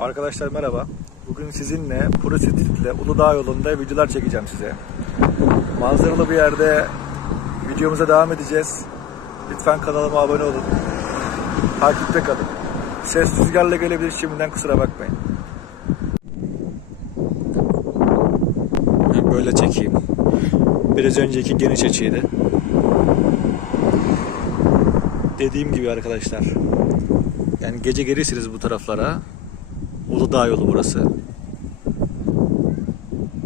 Arkadaşlar merhaba. Bugün sizinle Prostitut'le Uludağ yolunda videolar çekeceğim size. Manzaralı bir yerde videomuza devam edeceğiz. Lütfen kanalıma abone olun. Takipte kalın. Ses rüzgarla gelebilir şimdiden kusura bakmayın. Ben böyle çekeyim. Biraz önceki geniş açıydı. Dediğim gibi arkadaşlar. Yani gece gelirsiniz bu taraflara. Uludağ yolu burası.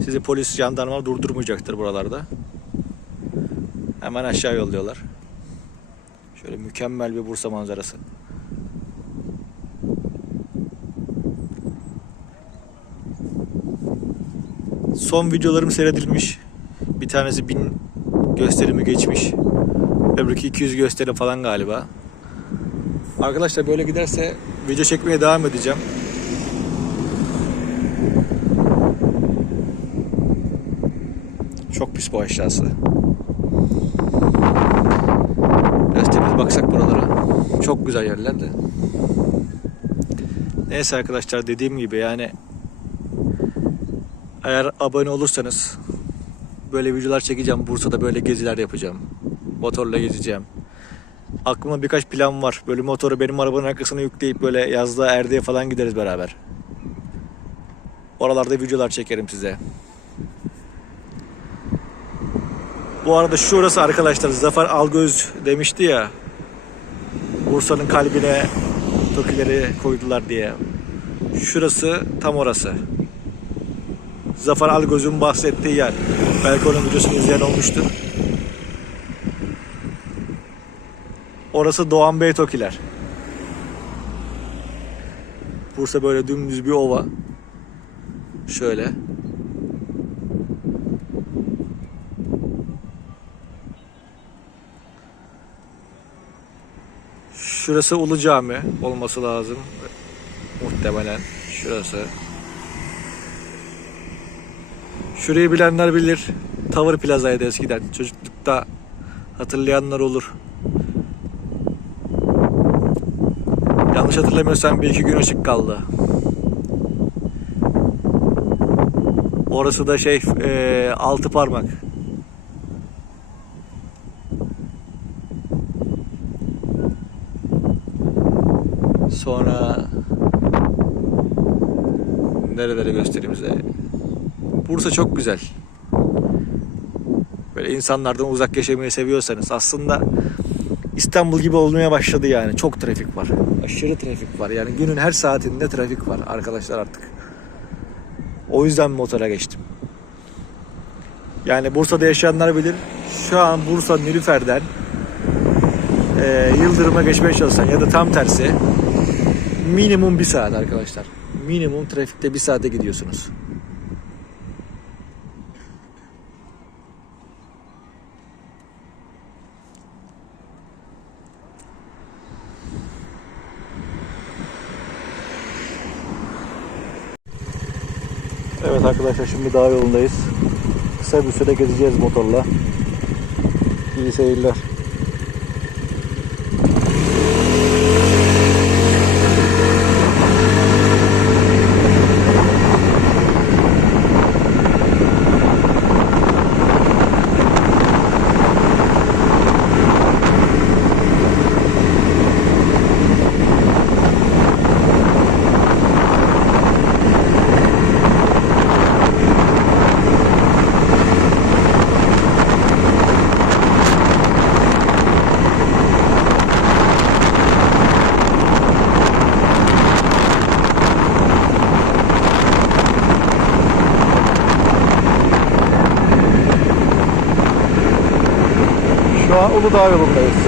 Sizi polis, jandarma durdurmayacaktır buralarda. Hemen aşağı yolluyorlar. Şöyle mükemmel bir Bursa manzarası. Son videolarım seyredilmiş. Bir tanesi 1000 gösterimi geçmiş. Öbürkü 200 gösterim falan galiba. Arkadaşlar böyle giderse video çekmeye devam edeceğim. Çok pis bu aşağısı. Biraz baksak buralara. Çok güzel yerler de. Neyse arkadaşlar dediğim gibi yani eğer abone olursanız böyle videolar çekeceğim. Bursa'da böyle geziler yapacağım. Motorla gezeceğim. Aklımda birkaç plan var. Böyle motoru benim arabanın arkasına yükleyip böyle yazda Erde'ye falan gideriz beraber. Oralarda videolar çekerim size. Bu arada şurası arkadaşlar Zafer Algöz demişti ya. Bursa'nın kalbine tokileri koydular diye. Şurası tam orası. Zafer Algöz'ün bahsettiği yer. Belki onun videosunu izleyen olmuştur. Orası Doğan Bey Tokiler. Bursa böyle dümdüz bir ova. Şöyle. Şurası Ulu Cami olması lazım. Muhtemelen şurası. Şurayı bilenler bilir. Tower Plaza'ydı eskiden. Çocuklukta hatırlayanlar olur. Yanlış hatırlamıyorsam bir iki gün ışık kaldı. Orası da şey e, altı parmak. Nerelere göstereyim size. Bursa çok güzel. Böyle insanlardan uzak yaşamayı seviyorsanız aslında İstanbul gibi olmaya başladı yani. Çok trafik var. Aşırı trafik var. Yani günün her saatinde trafik var arkadaşlar artık. O yüzden motora geçtim. Yani Bursa'da yaşayanlar bilir. Şu an Bursa Nilüfer'den e, Yıldırım'a geçmeye çalışsan ya da tam tersi minimum bir saat arkadaşlar. Minimum trafikte bir saate gidiyorsunuz. Evet arkadaşlar şimdi dağ yolundayız. Kısa bir süre gezeceğiz motorla. İyi seyirler. Uludağ yolundayız.